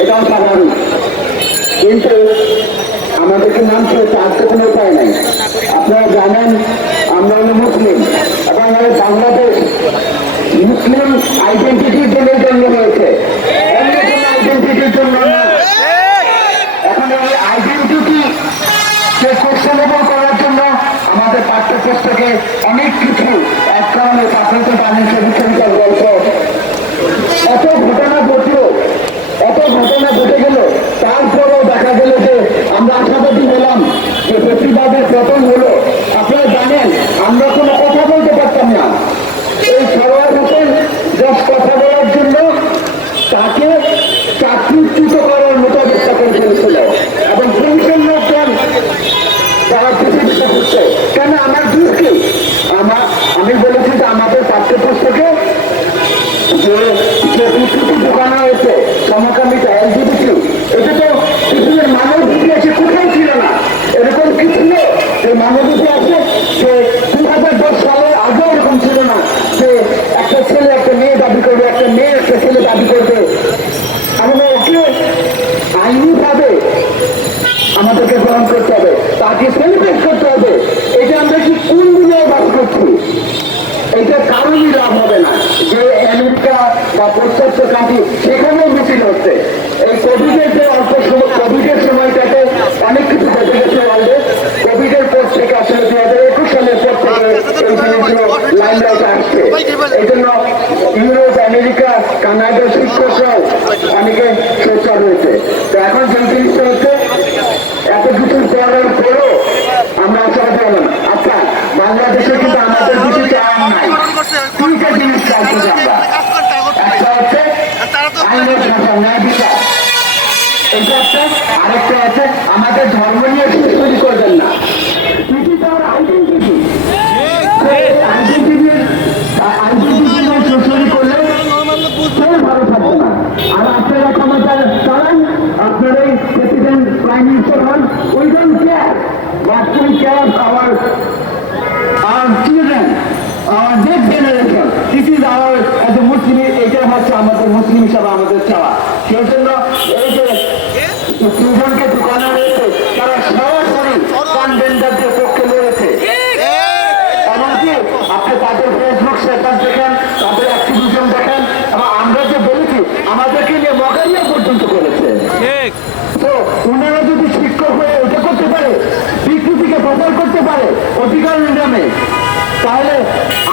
এটাও স্বাভাবিক, কিন্তু আমাদেরকে নামতে হচ্ছে, আর তো কোনো উপায় নাই। আপনারা জানেন আমরা হলো মুসলিম এবং আমাদের বাংলাদেশ মুসলিম আইডেন্টিটির জন্য জন্ম হয়েছে, অন্য কোনো আইডেন্টিটির জন্য না। এখন এই আইডেন্টিটি কোশ্চেনেবল করার জন্য আমাদের পাঠ্যপুস্তকে অনেক কিছু এক কারণে আপনি তো জানেন সবিচ্ছবিচার গল্প, এত ঘটনা ঘটল, এত ঘটনা ঘটে গেল, তারপরেও দেখা গেল যে আমরা আশাবাদী হলাম যে প্রতিবাদের পতন হলো। আপনারা জানেন আমরা কোনো কথা বলতে পারতাম না, এই সরোয়ার হোসেন জাস্ট কথা বলার জন্য তাকে চাকরিচ্যুত করার মতো চেষ্টা করে ফেলেছিল এবং পুলিশের লোকজন তারা পৃথিবীতে ঘুরছে। কেন আমার দোষ কি? আমি বলেছি যে আমাদের পাঠ্যপুস্তকে যে বিকৃতি ঢোকানো হয়েছে সমকামিতা এলজিবিটি, এটা তো পৃথিবীর মানব ইতিহাসে কোথাও ছিল না। এরকম কি ছিল যে মানব ইতিহাসে যে 2010 সালে আগেও এরকম ছিল না যে একটা ছেলে একটা মেয়ে দাবি করবে, একটা মেয়ে একটা ছেলে দাবি করবে। আমরা ওকে আইনি ভাবে আমাদেরকে গ্রহণ করতে হবে, তাকে সেলিব্রেট করতে হবে। এটা আমরা কি কোন দুনিয়ায় বাস করছি? এটা কারোরই লাভ হবে না যে আমেরিকা বা পাশ্চাত্য কান্ট্রি সেখানেও মিছিল হচ্ছে। এই কোভিডের যে অল্প সময়, কোভিডের সময়টাতে অনেক কিছু ঘটে গেছে ওয়ার্ল্ডে। কোভিডের পর থেকে আসলে 2021 সালের পর থেকে এই জিনিসগুলো লাইন আউট আসছে। এই জন্য ইউরোপ, আমেরিকা, কানাডার শিক্ষকরাও অনেকে সোচ্চার হয়েছে। তো এখন যে জিনিসটা হচ্ছে এত কিছু করার পরেও আমরা আশাবাদী হলাম। আচ্ছা, বাংলাদেশে কিন্তু আমাদের কিছু চাওয়ার নাই, তিনটা জিনিস চাইছি আমরা। একটা হচ্ছে আইনের শাসন, ন্যায় বিচার, এটা একটা। আরেকটা হচ্ছে আমাদের ধর্ম নিয়ে তৈরি করবেন না, আইডেন্টিটি তৈরি করলে কেউ ভালো থাকবে না। আর আপনারা ক্ষমতা চালান, আপনারাই প্রেসিডেন্ট, প্রাইম মিনিস্টার হন, we don't care, but we care our children, our next generation. This is our age a Muslim, এটা হচ্ছে আমাদের মুসলিম হিসাবে আমাদের চাওয়া। সেই জন্য এই যে দুজনকে ঢুকানো হয়েছে তারা সরাসরি ট্রান্সজেন্ডারদের পক্ষে লড়েছে। এমনকি আপনি তাদের ফেসবুক স্ট্যাটাস দেখেন, তাদের অ্যাক্টিভিজম দেখেন, এবং আমরা যে বলেছি আমাদেরকে নিয়ে মগারিয়া পর্যন্ত করেছে। তো ওনারা যদি শিক্ষক হয়ে এটা করতে পারে, বিকৃতিকে প্রচার করতে পারে অধিকার নামে, তাহলে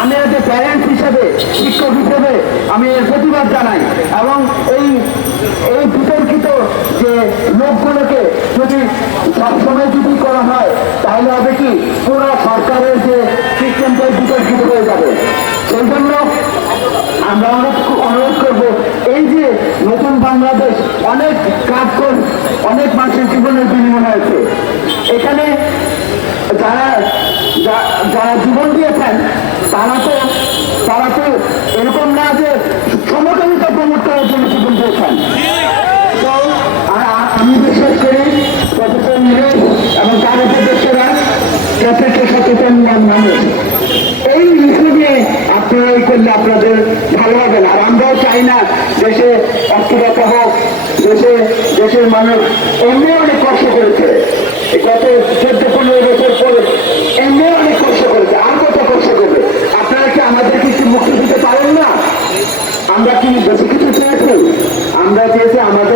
আমি একটা প্যারেন্টস হিসেবে, শিক্ষক হিসেবে আমি এর প্রতিবাদ জানাই। এবং এই বিতর্কিত যে লোকগুলোকে যদি সবসময় যদি করা হয় তাহলে হবে কি পুরো সরকারের যে সিস্টেমটাই বিতর্কিত হয়ে যাবে। সেই জন্য আমরা অনুরোধ করবো, এই যে নতুন বাংলাদেশ অনেক কাজ করে, অনেক মানুষের জীবনের বিনিময় হয়েছে। এখানে যারা জীবন দিয়েছেন তারা তো এরকম না যে সমকামিতা প্রমোট করার জন্য জীবন দিয়েছেন। তো আমি বিশ্বাস করি প্রফেসর নীরজ এবং তার উপদেষ্টারা যথেষ্ট সচেতন মানুষ। এই ইস্যু নিয়ে আপনারা করলে আপনাদের ভালো হবে না। আর আমরাও চাই না দেশে অস্থিরতা হোক, দেশের মানুষ এমনি অনেক কষ্ট করেছে, গত 14-15 বছর পরে এমনি অনেক কষ্ট করেছে, আর কত কষ্ট করবে। আপনারা কি আমাদেরকে কি মুক্তি দিতে পারেন না? আমরা কি বেশি কিছু চেয়েছি? আমরা চেয়েছি আমাদের